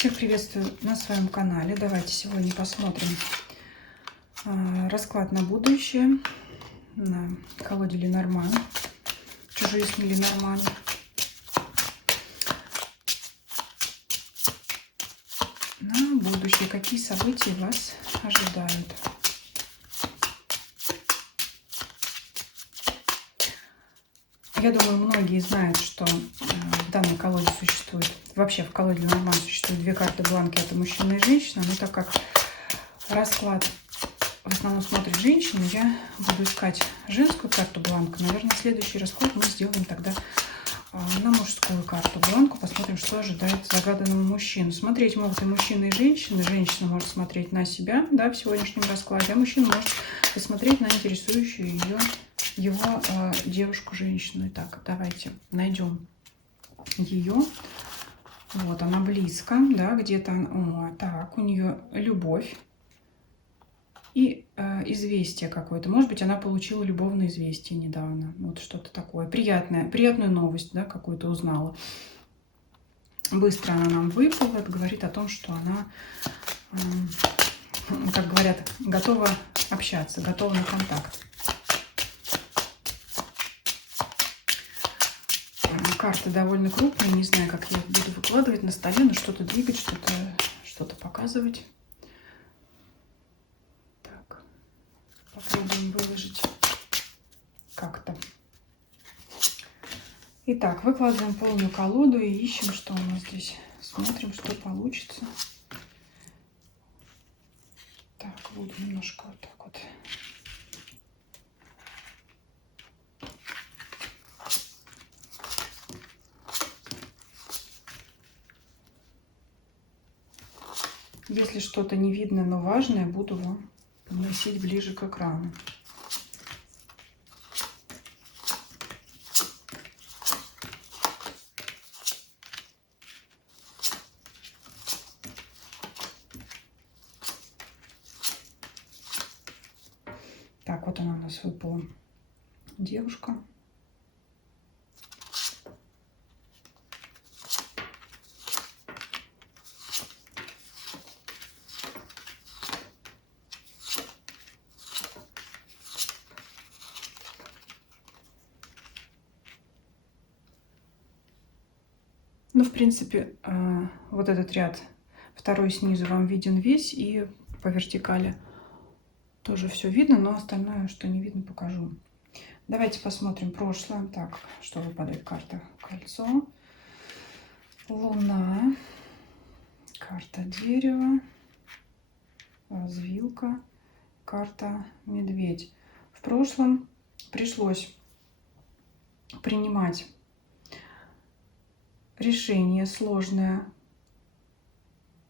Всех приветствую на своем канале. Давайте сегодня посмотрим расклад на будущее на колоде Ленорман, чужеземный Ленорман. На будущее. Какие события вас ожидают? Я думаю, многие знают, что в данной колоде существует, вообще в колоде Ленорман существует две карты бланки, это мужчина и женщина, но так как расклад в основном смотрит женщина, я буду искать женскую карту бланка. Наверное, следующий расклад мы сделаем тогда на мужскую карту бланку, посмотрим, что ожидает загаданного мужчину. Смотреть могут и мужчины, и женщины. Женщина может смотреть на себя, да, в сегодняшнем раскладе, а мужчина может посмотреть на интересующую его девушку-женщину. Итак, давайте найдем ее. Вот она близко, да, где-то. Так, у нее любовь и известие какое-то. Может быть, она получила любовное известие недавно. Вот что-то такое. Приятную новость, да, какую-то узнала. Быстро она нам выпала. Это говорит о том, что она, как говорят, готова общаться, готова на контакт. Карты довольно крупные. Не знаю, как я их буду выкладывать на столе, но что-то двигать, что-то показывать. Так, попробуем выложить как-то. Итак, выкладываем полную колоду и ищем, что у нас здесь. Смотрим, что получится. Так, буду немножко вот так вот. Если что-то не видно, но важное, буду вам подносить ближе к экрану. Так, вот она у нас выпала. Девушка. Ну, в принципе, вот этот ряд, второй снизу вам виден весь, и по вертикали тоже все видно, но остальное, что не видно, покажу. Давайте посмотрим прошлое. Так, что выпадает? Карта кольцо, луна, карта дерева, развилка, карта медведь. В прошлом пришлось принимать решение сложное,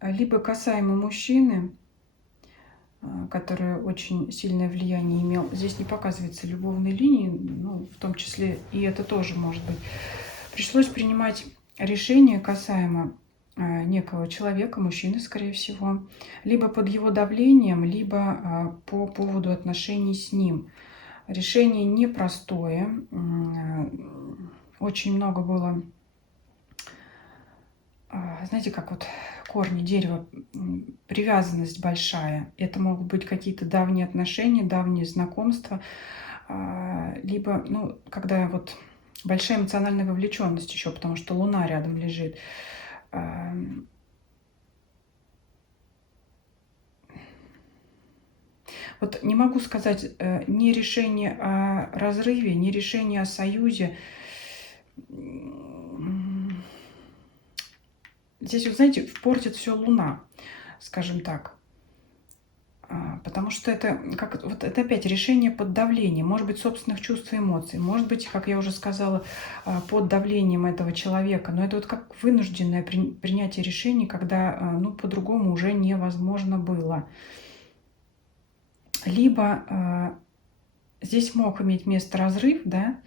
либо касаемо мужчины, который очень сильное влияние имел. Здесь не показывается любовной линии, ну, в том числе и это тоже может быть. Пришлось принимать решение касаемо некого человека, мужчины, скорее всего, либо под его давлением, либо по поводу отношений с ним. Решение непростое. Очень много было, знаете, как вот корни дерева, привязанность большая. Это могут быть какие-то давние отношения, давние знакомства, либо, ну, когда вот большая эмоциональная вовлеченность еще, потому что луна рядом лежит. Вот не могу сказать ни решение о разрыве, ни решение о союзе. Здесь, вот, знаете, портит все луна, скажем так. Потому что это, как, вот это опять решение под давлением, может быть, собственных чувств и эмоций, может быть, как я уже сказала, под давлением этого человека. Но это вот как вынужденное принятие решений, когда, ну, по-другому уже невозможно было. Либо здесь мог иметь место разрыв, да,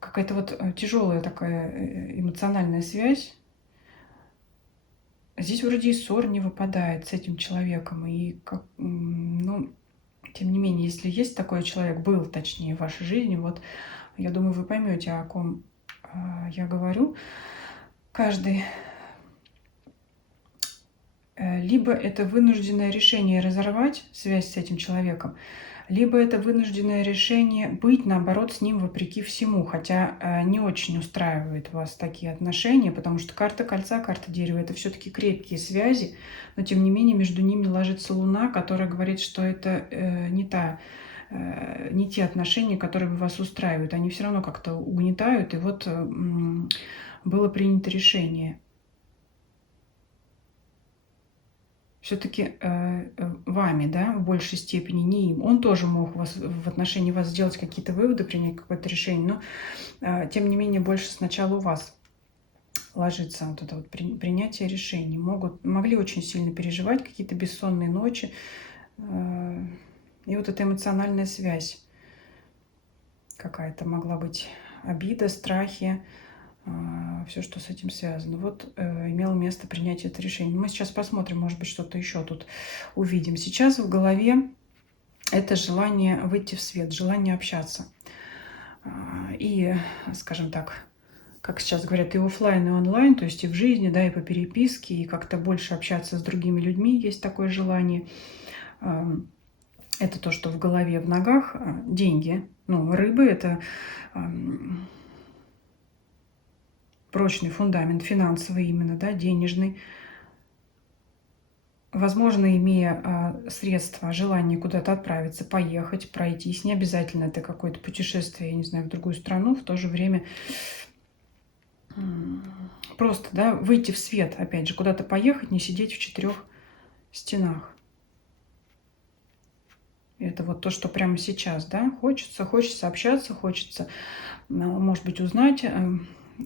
какая-то вот тяжелая такая эмоциональная связь. Здесь вроде и ссор не выпадает с этим человеком. И, ну, тем не менее, если есть такой человек, был, точнее, в вашей жизни, вот, я думаю, вы поймете, о ком я говорю. Каждый либо это вынужденное решение разорвать связь с этим человеком, либо это вынужденное решение быть, наоборот, с ним вопреки всему, хотя не очень устраивает вас такие отношения, потому что карта кольца, карта дерева — это все-таки крепкие связи, но тем не менее между ними ложится луна, которая говорит, что это не те отношения, которые бы вас устраивают. Они все равно как-то угнетают, и вот было принято решение. Все-таки вами, да, в большей степени, не им. Он тоже мог в отношении вас сделать какие-то выводы, принять какое-то решение, но тем не менее больше сначала у вас ложится вот это вот принятие решений. Могли очень сильно переживать, какие-то бессонные ночи. И вот эта эмоциональная связь какая-то могла быть, обида, страхи, все, что с этим связано. Вот имело место принятие это решение. Мы сейчас посмотрим, может быть, что-то еще тут увидим. Сейчас в голове это желание выйти в свет, желание общаться. И, скажем так, как сейчас говорят, и офлайн, и онлайн, то есть и в жизни, да, и по переписке, и как-то больше общаться с другими людьми, есть такое желание. Это то, что в голове, в ногах. Деньги. Ну, рыбы — это прочный фундамент, финансовый именно, да, денежный. Возможно, имея средства, желание куда-то отправиться, поехать, пройтись, не обязательно это какое-то путешествие, я не знаю, в другую страну, в то же время просто, да, выйти в свет, опять же, куда-то поехать, не сидеть в 4 стенах. Это вот то, что прямо сейчас, да, хочется общаться, хочется, может быть, узнать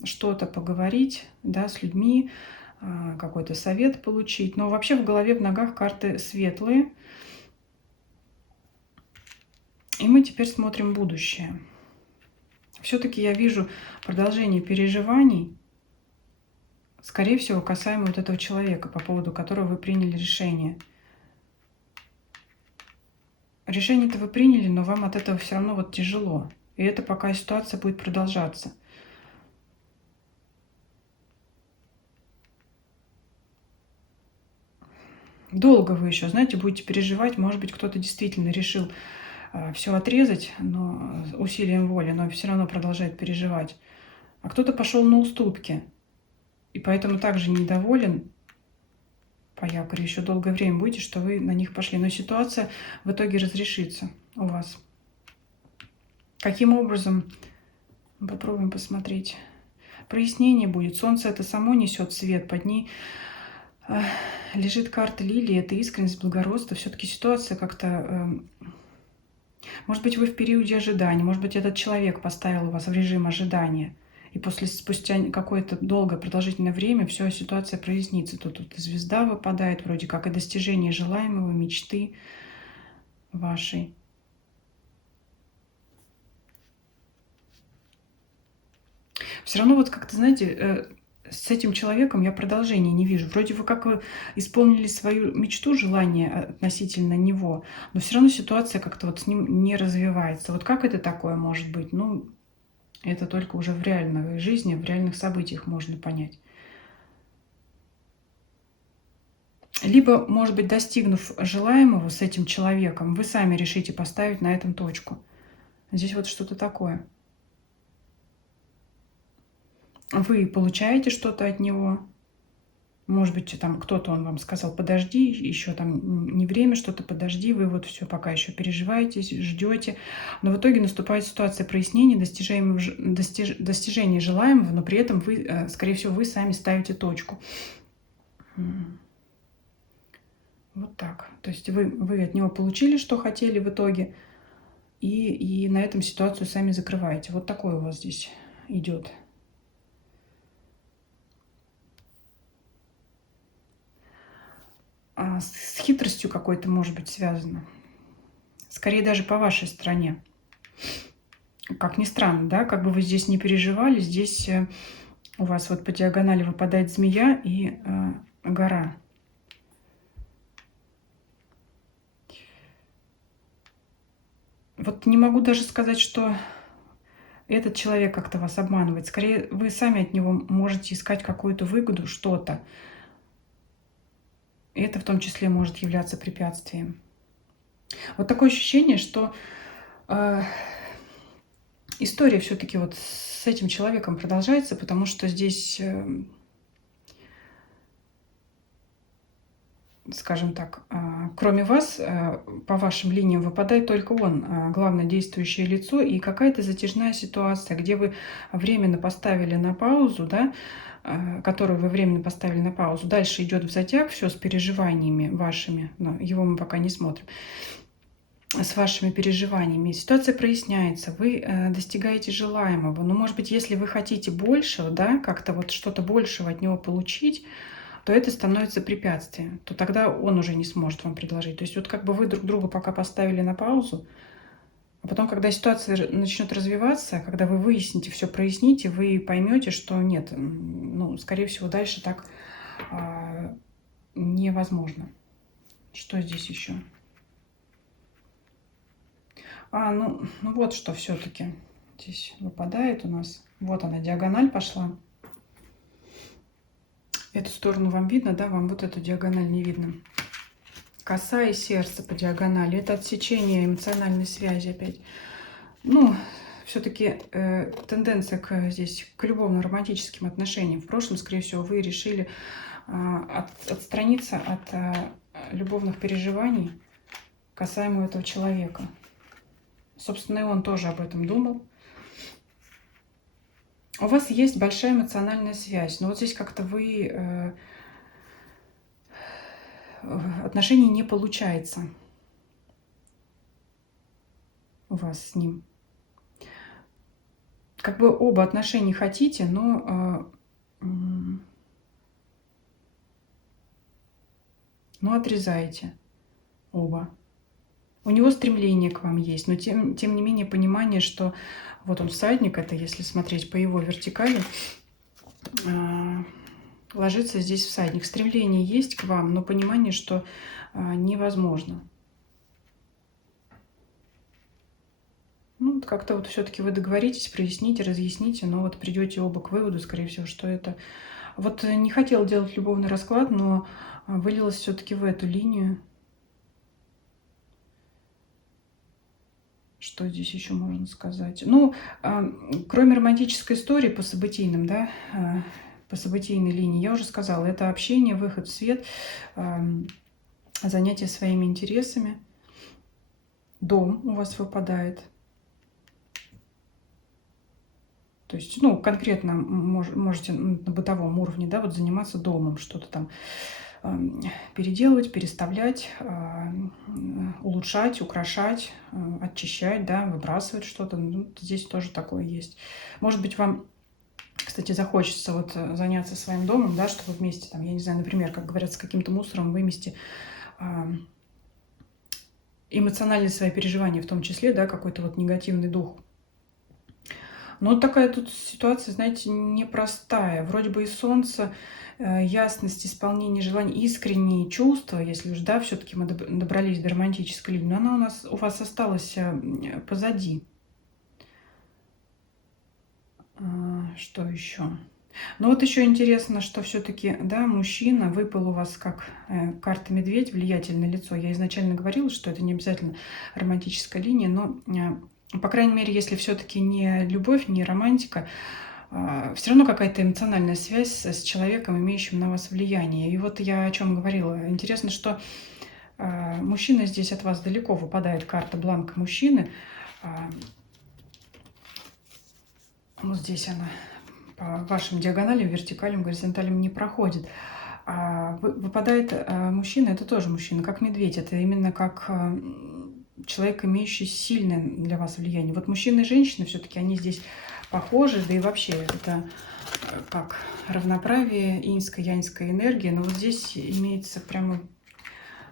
что-то, поговорить, да, с людьми, какой-то совет получить. Но вообще в голове, в ногах карты светлые. И мы теперь смотрим будущее. Все-таки я вижу продолжение переживаний, скорее всего, касаемо вот этого человека, по поводу которого вы приняли решение. Решение-то вы приняли, но вам от этого все равно вот тяжело. И это пока ситуация будет продолжаться. Долго вы еще, знаете, будете переживать. Может быть, кто-то действительно решил все отрезать, но усилием воли, но все равно продолжает переживать. А кто-то пошел на уступки. И поэтому также недоволен, по якорю, еще долгое время будете, что вы на них пошли. Но ситуация в итоге разрешится у вас. Каким образом? Попробуем посмотреть. Прояснение будет. Солнце это само несет свет. Под ней лежит карта лилии. Это искренность, благородство. Все-таки ситуация как-то... Может быть, вы в периоде ожидания. Может быть, этот человек поставил вас в режим ожидания. И спустя какое-то долгое, продолжительное время вся ситуация прояснится. Тут звезда выпадает, вроде как и достижение желаемого, мечты вашей. Все равно вот как-то, знаете, с этим человеком я продолжения не вижу. Вроде вы как вы исполнили свою мечту, желание относительно него, но все равно ситуация как-то вот с ним не развивается. Вот как это такое может быть? Ну, это только уже в реальной жизни, в реальных событиях можно понять. Либо, может быть, достигнув желаемого с этим человеком, вы сами решите поставить на этом точку. Здесь вот что-то такое. Вы получаете что-то от него. Может быть, там кто-то он вам сказал, подожди, еще там не время, что-то подожди, вы вот все пока еще переживаете, ждете. Но в итоге наступает ситуация прояснения, достижения желаемого, но при этом вы, скорее всего, вы сами ставите точку. Вот так. То есть вы от него получили, что хотели в итоге, и на этом ситуацию сами закрываете. Вот такое у вас здесь идет. С хитростью какой-то может быть связано. Скорее даже по вашей стороне. Как ни странно, да, как бы вы здесь не переживали, здесь у вас вот по диагонали выпадает змея и гора. Вот не могу даже сказать, что этот человек как-то вас обманывает. Скорее, вы сами от него можете искать какую-то выгоду, что-то. И это в том числе может являться препятствием. Вот такое ощущение, что история все-таки вот с этим человеком продолжается, потому что здесь, скажем так, кроме вас, по вашим линиям выпадает только он, главное действующее лицо, и какая-то затяжная ситуация, где вы временно поставили на паузу, да, которую вы временно поставили на паузу. Дальше идет в затяг, все с переживаниями вашими, но его мы пока не смотрим, с вашими переживаниями. Ситуация проясняется, вы достигаете желаемого. Но, может быть, если вы хотите большего, да, как-то вот что-то большего от него получить, то это становится препятствием. То тогда он уже не сможет вам предложить. То есть вот как бы вы друг друга пока поставили на паузу, а потом, когда ситуация начнет развиваться, когда вы выясните, все проясните, вы поймете, что нет, ну, скорее всего, дальше так невозможно. Что здесь еще? Ну вот что все-таки здесь выпадает у нас. Вот она, диагональ пошла. Эту сторону вам видно, да? Вам вот эту диагональ не видно. Коса и сердце по диагонали. Это отсечение эмоциональной связи опять. Ну, все-таки тенденция здесь к любовно-романтическим отношениям. В прошлом, скорее всего, вы решили отстраниться от любовных переживаний касаемо этого человека. Собственно, и он тоже об этом думал. У вас есть большая эмоциональная связь, но вот здесь как-то вы... отношений не получается у вас с ним. Как бы оба отношений хотите, но отрезаете оба. У него стремление к вам есть, но тем не менее понимание, что вот он всадник, это если смотреть по его вертикали, ложится здесь всадник. Стремление есть к вам, но понимание, что невозможно. Ну, вот как-то вот все-таки вы договоритесь, проясните, разъясните, но вот придете оба к выводу, скорее всего, что это... Вот не хотела делать любовный расклад, но вылилось все-таки в эту линию. Что здесь еще можно сказать? Ну, кроме романтической истории по событийным, да, по событийной линии, я уже сказала, это общение, выход в свет, занятие своими интересами. Дом у вас выпадает. То есть, ну, конкретно можете на бытовом уровне, да, вот заниматься домом, что-то там переделывать, переставлять, улучшать, украшать, очищать, да, выбрасывать что-то. Ну, здесь тоже такое есть. Может быть, вам, кстати, захочется вот заняться своим домом, да, чтобы вместе, там, я не знаю, например, как говорят, с каким-то мусором вымести эмоциональные свои переживания, в том числе, да, какой-то вот негативный дух. Но вот такая тут ситуация, знаете, непростая. Вроде бы и солнце, ясность, исполнение желаний, искренние чувства, если уж, да, все-таки мы добрались до романтической линии, но она у вас осталась позади. Что еще? Ну вот еще интересно, что все-таки, да, мужчина выпал у вас как карта медведь, влиятельное лицо. Я изначально говорила, что это не обязательно романтическая линия, но, по крайней мере, если все-таки не любовь, не романтика, все равно какая-то эмоциональная связь с человеком, имеющим на вас влияние. И вот я о чем говорила. Интересно, что мужчина здесь от вас далеко, выпадает карта бланка мужчины. Вот здесь она по вашим диагоналям, вертикалям, горизонталям не проходит. Выпадает мужчина, это тоже мужчина, как медведь. Это именно как человек, имеющий сильное для вас влияние. Вот мужчина и женщина все-таки, они здесь похожи, да и вообще это как равноправие, иньская-яньская энергия. Но вот здесь имеется прямо,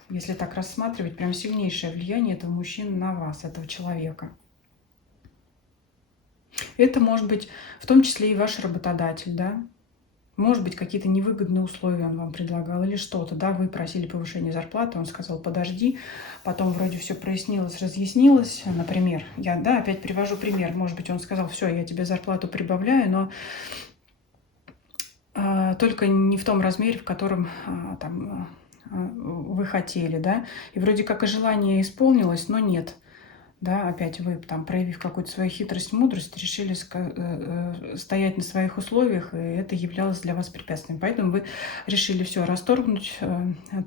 если так рассматривать, прям сильнейшее влияние этого мужчины на вас, этого человека. Это может быть в том числе и ваш работодатель, да? Может быть, какие-то невыгодные условия он вам предлагал или что-то, да? Вы просили повышение зарплаты, он сказал, подожди. Потом вроде все прояснилось, разъяснилось. Например, я, да, опять привожу пример. Может быть, он сказал, все, я тебе зарплату прибавляю, но только не в том размере, в котором там вы хотели, да, и вроде как и желание исполнилось, но нет. Да, опять вы там, проявив какую-то свою хитрость, мудрость, решили стоять на своих условиях, и это являлось для вас препятствием. Поэтому вы решили все расторгнуть,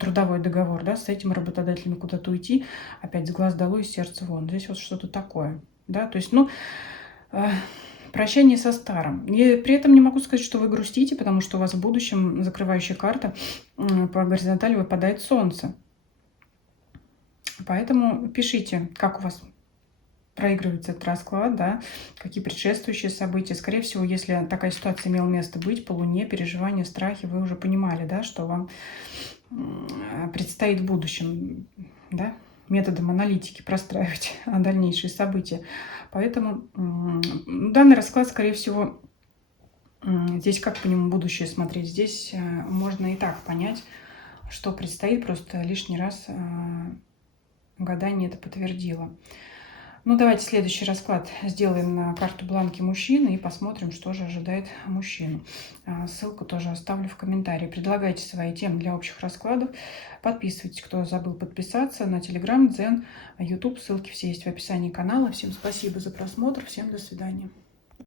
трудовой договор, да, с этим работодателем куда-то уйти, опять с глаз долой, из сердца вон. Здесь вот что-то такое, да, то есть, ну, прощание со старым. И при этом не могу сказать, что вы грустите, потому что у вас в будущем закрывающая карта по горизонтали выпадает Солнце. Поэтому пишите, как у вас проигрывается этот расклад, да, какие предшествующие события. Скорее всего, если такая ситуация имела место быть, по Луне, переживания, страхи, вы уже понимали, да, что вам предстоит в будущем, да, методом аналитики простраивать дальнейшие события. Поэтому данный расклад, скорее всего, здесь как по нему будущее смотреть? Здесь можно и так понять, что предстоит, просто лишний раз гадание это подтвердило. Ну, давайте следующий расклад сделаем на карту бланки мужчины и посмотрим, что же ожидает мужчину. Ссылку тоже оставлю в комментарии. Предлагайте свои темы для общих раскладов. Подписывайтесь, кто забыл подписаться, на Telegram, Дзен, YouTube. Ссылки все есть в описании канала. Всем спасибо за просмотр. Всем до свидания.